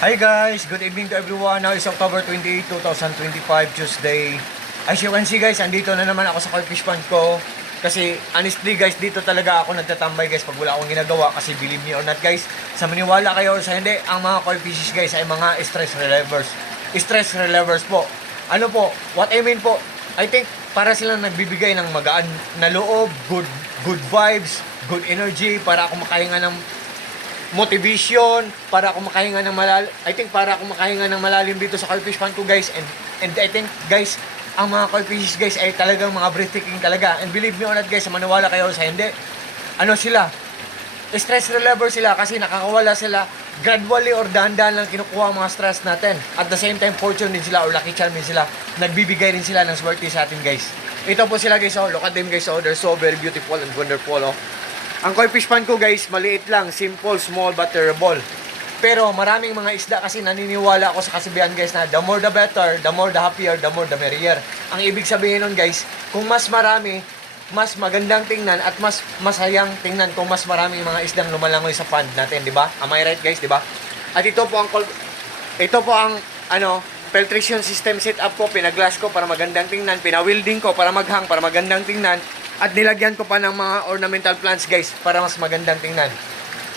Hi guys, good evening to everyone. Now is October 28, 2025, Tuesday. As you can see guys, andito na naman ako sa koi fish pond ko. Kasi honestly guys, dito talaga ako nagtatambay guys pag wala akong ginagawa. Kasi believe me or not guys, sa maniwala kayo or sa hindi, ang mga koi fishes guys ay mga stress relievers. Stress relievers po. Ano po, what I mean po, I think para silang nagbibigay ng magaan na loob, good vibes, good energy, para ako makahinga ng motivation, para ako makahinga ng malalim. I think para ako makahinga ng malalim dito sa koi fish pond ko guys. And I think guys, ang mga koi fishes guys ay talagang mga breathtaking talaga. And believe me or not guys, sa maniwala kayo sa hindi, ano sila, stress reliever sila kasi nakakawala sila gradually or dahan-dahan lang kinukuha ang mga stress natin. At the same time, fortune din sila or lucky charm din sila. Nagbibigay rin sila ng swerte sa atin guys. Ito po sila guys, oh, look at them guys, oh, they're so very beautiful and wonderful, oh. Ang koi fish pond ko guys, maliit lang, simple, small, but terrible. Pero maraming mga isda kasi naniniwala ako sa kasibihan guys na the more the better, the more the happier, the more the merrier. Ang ibig sabihin nun guys, kung mas marami, mas magandang tingnan at mas masayang tingnan kung mas maraming mga isdang lumalangoy sa pond natin, di ba? Am I right guys, di ba? At ito po ang filtration system setup ko, pinaglass ko para magandang tingnan, pinawilding ko para maghang, para magandang tingnan. At nilagyan ko pa ng mga ornamental plants guys para mas magandang tingnan.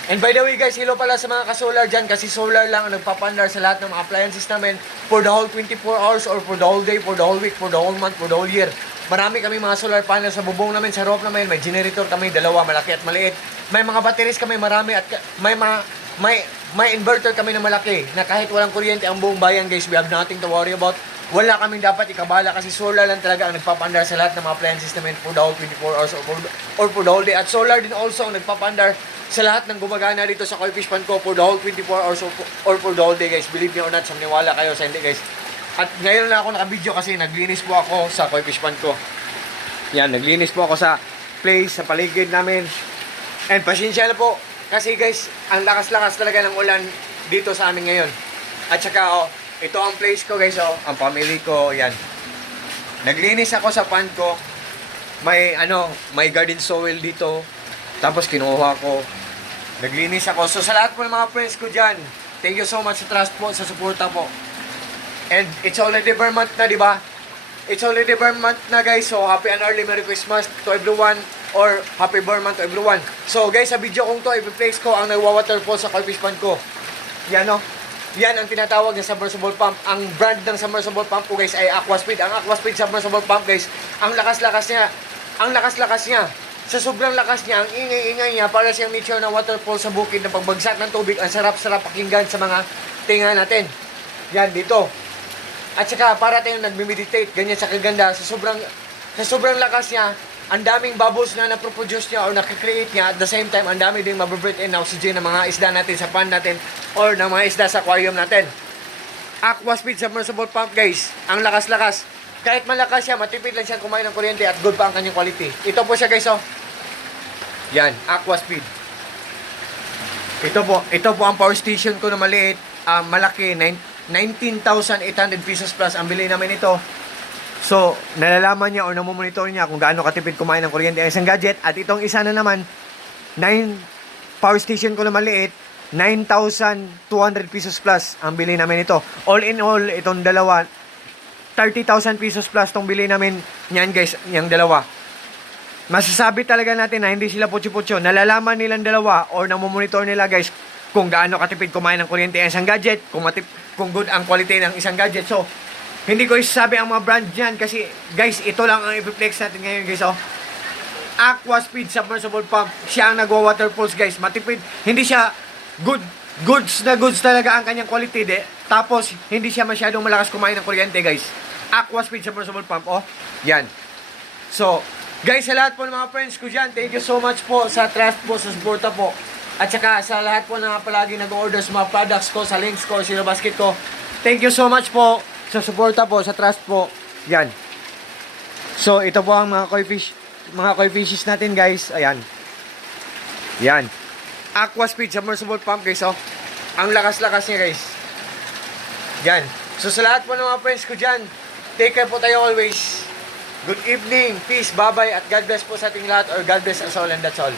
And by the way guys, hello pala sa mga ka-solar dyan kasi solar lang ang nagpapandar sa lahat ng mga appliances namin for the whole 24 hours or for the whole day, for the whole week, for the whole month, for the whole year. Marami kami mga solar panels sa bubong namin, sa roof namin, may generator kami, dalawa, malaki at maliit. May mga batteries kami marami at may inverter kami na malaki na kahit walang kuryente ang buong bayan guys, we have nothing to worry about. Wala kaming dapat ikabala kasi solar lang talaga ang nagpapandar sa lahat ng mga appliances namin for the whole 24 hours or for the whole day. At solar din also ang nagpapandar sa lahat ng gumagana dito sa koi fish pond ko for the whole 24 hours or for the whole day guys. Believe me or not, sa maniwala kayo sa hindi guys. At ngayon na ako naka-video kasi naglinis po ako sa koi fish pond ko. Yan, naglinis po ako sa place, sa paligid namin. And pasensya na po kasi guys, ang lakas-lakas talaga ng ulan dito sa amin ngayon. At saka ito ang place ko guys, ang family ko, yan. Naglinis ako sa pond ko. May garden soil dito. Tapos kinuha ko. Naglinis ako. So sa lahat po ng mga friends ko dyan, thank you so much sa trust po, sa suporta po. And it's already bare month na, di ba? It's already bare month na guys. So happy and early Merry Christmas to everyone or happy bare month to everyone. So guys, sa video kong to, i-place ko ang nagwa-waterfall sa koi fish pond ko. Yan Yan ang tinatawag na submersible pump. Ang brand ng submersible pump ko guys ay Aquaspeed. Ang Aquaspeed submersible pump guys, ang lakas-lakas niya. Sa sobrang lakas niya, ang ingay-ingay niya, para siyang nature na waterfall sa bukid na pagbagsak ng tubig. Ang sarap-sarap pakinggan sa mga tinga natin. Yan, dito. At saka para tayong nagme-meditate, ganyan sa kaganda. Sa sobrang lakas niya, ang daming bubbles na naproproduce niya or nakikreate niya. At the same time, ang dami ding mabibreathe in na oxygen ng mga isda natin sa pond natin or ng mga isda sa aquarium natin. Aquaspeed submersible pump guys, ang lakas-lakas. Kahit malakas siya, matipid lang siya kumain ng kuryente at good pa ang kanyang quality. Ito po siya guys, Yan, Aquaspeed. Ito po ang power station ko na maliit, malaki, 19,800 pesos plus ang bili namin ito. So, nalalaman niya o namomonitor niya kung gaano katipid kumain ng kuryente ang isang gadget. At itong isa na naman, power station ko na maliit, 9,200 pesos plus ang bili namin ito. All in all, itong dalawa, 30,000 pesos plus tong bili namin niyan guys, yung dalawa. Masasabi talaga natin na hindi sila putyo-putyo. Nalalaman nilang dalawa or namomonitor nila guys kung gaano katipid kumain ng kuryente ang isang gadget, kung good ang quality ng isang gadget. So, hindi ko isasabi ang mga brand dyan kasi guys, ito lang ang i-flex natin ngayon guys, Aquaspeed submersible pump. Siya ang nagwa-waterfalls guys. Matipid. Hindi siya goods talaga ang kanyang quality tapos hindi siya masyadong malakas kumain ng kuryente guys. Aquaspeed submersible pump, yan. So, guys, sa lahat po ng mga friends ko dyan, thank you so much po sa trust po, sa suporta po. At saka sa lahat po na palagi nag-order sa mga products ko, sa links ko, sa basket ko. Thank you so much po sa suporta po, sa trust po. Yan. So, ito po ang mga koi fishes natin guys. Ayan. Yan. Aquaspeed submersible pump guys, Ang lakas-lakas niya guys. Yan. So sa lahat po ng mga friends ko dyan, take care po tayo always. Good evening, peace, bye-bye, at God bless po sa ating lahat, or God bless us all, and that's all.